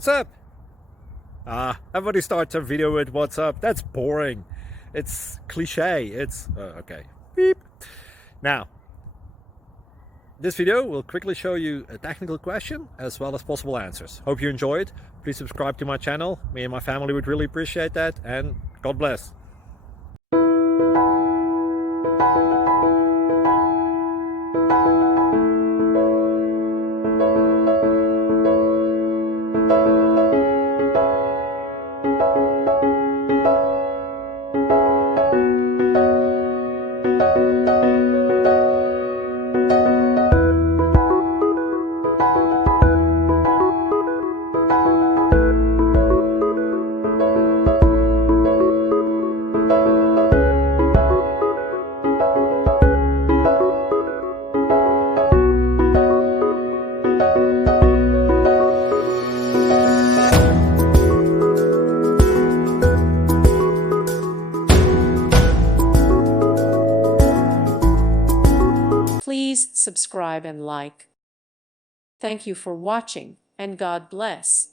what's up? Everybody starts a video with what's up. That's boring. It's cliche. It's okay. Beep. Now, this video will quickly show you a technical question as well as possible answers. Hope you enjoy it. Please subscribe to my channel. Me and my family would really appreciate that, and God bless. Please subscribe and like. Thank you for watching, and God bless.